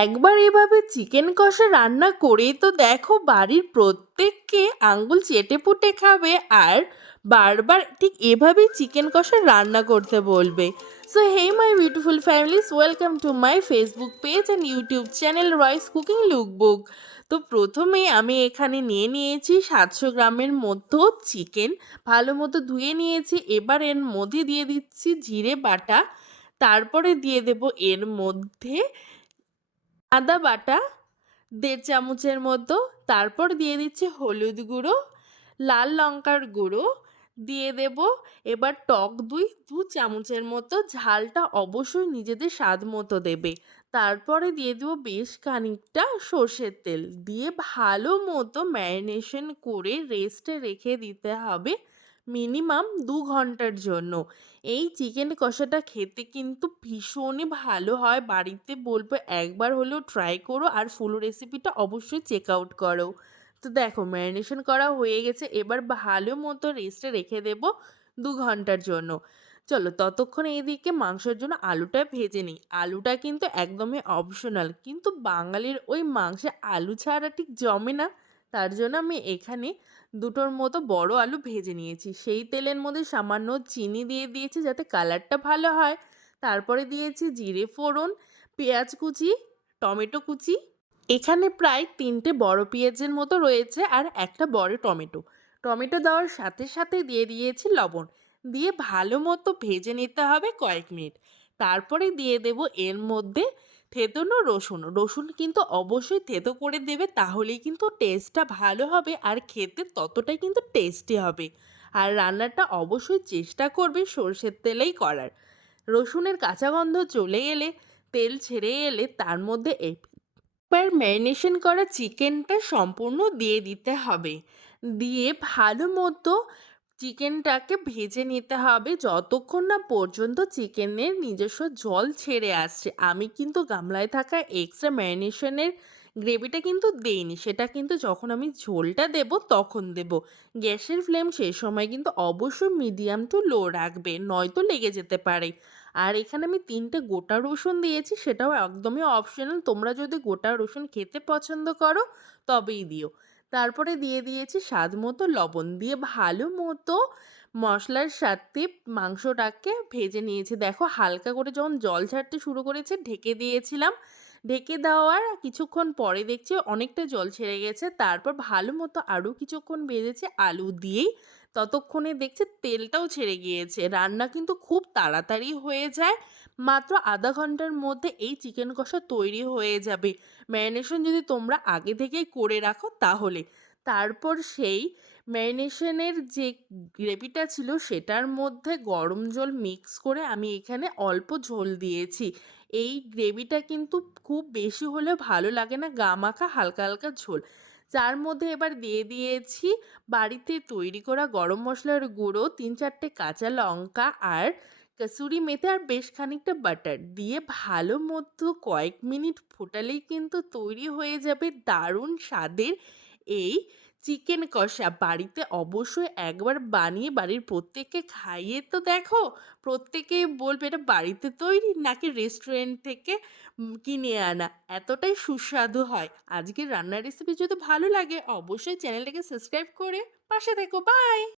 একবার এভাবে চিকেন কষা রান্না করেই তো দেখো বাড়ির প্রত্যেককে আঙ্গুল চেটেপুটে খাবে আর বারবার ঠিক এভাবেই চিকেন কষা রান্না করতে বলবে। So hey my beautiful families, welcome to my Facebook page and YouTube channel Roy's cooking lookbook. তো প্রথমেই আমি এখানে নিয়ে নিয়েছি 700 গ্রামের মতো চিকেন, ভালো মতো ধুয়ে নিয়েছি। এবার এর মধ্যে দিয়ে দিচ্ছি জিরে বাটা, তারপরে দিয়ে দেব এর মধ্যে আদা বাটা 1.5 চামচের মতো, তারপর দিয়ে দিচ্ছি হলুদ গুঁড়ো, লাল লঙ্কার গুঁড়ো দিয়ে দেব। এবার টক দই 2 চামচের মতো, ঝালটা অবশ্যই নিজেদের স্বাদ মতো দেবে। তারপরে দিয়ে দেবো বেশ খানিকটা সর্ষের তেল দিয়ে ভালো মতো ম্যারিনেশন করে রেস্টে রেখে দিতে হবে মিনিমাম 2 ঘন্টার জন্য। এই চিকেন কষাটা খেতে কিন্তু ভীষণই ভালো হয়, বাড়িতে বলবো একবার হলেও ট্রাই করো আর ফুল রেসিপিটা অবশ্যই চেক আউট করো। তো দেখো ম্যারিনেশন করা হয়ে গেছে, এবার ভালো মতো রেস্টে রেখে দেব 2 ঘন্টার জন্য। চলো ততক্ষণ এইদিকে মাংসের জন্য আলুটা ভেজে নিই। আলুটা কিন্তু একদমই অপশনাল, কিন্তু বাঙালির ওই মাংসে আলু ছাড়া ঠিক জমে না। তার জন্য আমি এখানে দুটোর মতো বড় আলু ভেজে নিয়েছি। সেই তেলের মধ্যে সামান্য চিনি দিয়ে দিয়েছি যাতে কালারটা ভালো হয়। তারপরে দিয়েছি জিরে ফোড়ন, পেঁয়াজ কুচি, টমেটো কুচি। এখানে প্রায় 3টে বড় পেঁয়াজের মতো রয়েছে আর একটা বড় টমেটো। টমেটো দেওয়ার সাথে সাথে দিয়ে দিয়েছি লবণ, দিয়ে ভালো মতো ভেজে নিতে হবে কয়েক মিনিট। তারপরে দিয়ে দেব এর মধ্যে থেতনো রসুন। রসুন কিন্তু অবশ্যই থেতো করে দেবে, তাহলেই কিন্তু টেস্টটা ভালো হবে আর খেতে ততটাই কিন্তু টেস্টি হবে। আর রান্নাটা অবশ্যই চেষ্টা করবে সর্ষের তেলেই করার। রসুনের কাঁচা গন্ধ চলে এলে, তেল ছেড়ে এলে তার মধ্যে একবার ম্যারিনেশন করা চিকেনটা সম্পূর্ণ দিয়ে দিতে হবে। দিয়ে ভালো মতো চিকেনটাকে ভেজে নিতে হবে যতক্ষণ না পর্যন্ত চিকেনের নিজস্ব জল ছেড়ে আসছে। আমি কিন্তু গামলায় থাকা এক্সট্রা ম্যারিনেশনের গ্রেভিটা কিন্তু দেইনি, সেটা কিন্তু যখন আমি ঝোলটা দেব তখন দেব। গ্যাসের ফ্লেম সেই সময় কিন্তু অবশ্যই মিডিয়াম টু লো রাখবে, নয়তো লেগে যেতে পারে। আর এখানে আমি 3টে গোটা রসুন দিয়েছি, সেটাও একদমই অপশনাল, তোমরা যদি গোটা রসুন খেতে পছন্দ করো তবেই দিও। তারপরে দিয়ে দিয়েছি স্বাদ মতো লবণ, দিয়ে ভালো মতো মশলার সাথে মাংসটাকে ভেজে নিয়েছি। দেখো হালকা করে যখন জল ছাড়তে শুরু করেছে ঢেকে দিয়েছিলাম। ঢেকে দেওয়ার কিছুক্ষণ পরে দেখছি অনেকটা জল ছেড়ে গেছে। তারপর ভালো মতো আরও কিছুক্ষণ ভেজেছি আলু দিয়েই, ততক্ষণে দেখছি তেলটাও ছেড়ে গিয়েছে। রান্না কিন্তু খুব তাড়াতাড়ি হয়ে যায়, মাত্র আধা ঘন্টার মধ্যে এই চিকেন কষা তৈরি হয়ে যাবে ম্যারিনেশন যদি তোমরা আগে থেকেই করে রাখো তাহলে। তারপর সেই ম্যারিনেশনের যে গ্রেভিটা ছিল সেটার মধ্যে গরম জল মিক্স করে আমি এখানে অল্প ঝোল দিয়েছি। এই গ্রেভিটা কিন্তু খুব বেশি হলে ভালো লাগে না, গা মাখা হালকা হালকা ঝোল। যার মধ্যে এবার দিয়ে দিয়েছি বাড়িতে তৈরি করা গরম মশলার গুঁড়ো, 3-4টে কাঁচা লঙ্কা আর কসুরি মেথি আর বেশ খানিকটা বাটার দিয়ে ভালো মতো কয়েক মিনিট ফোটালেই কিন্তু তৈরি হয়ে যাবে দারুণ স্বাদের এই চিকেন কষা। বাড়িতে অবশ্যই একবার বানিয়ে বাড়ির প্রত্যেককে খাইয়ে তো দেখো, প্রত্যেকেই বলবে এটা বাড়িতে তৈরি নাকি রেস্টুরেন্ট থেকে কিনে আনা, এতটাই সুস্বাদু হয়। আজকের রান্নার রেসিপি যদি ভালো লাগে অবশ্যই চ্যানেলটাকে সাবস্ক্রাইব করে পাশে থেকো। বাই।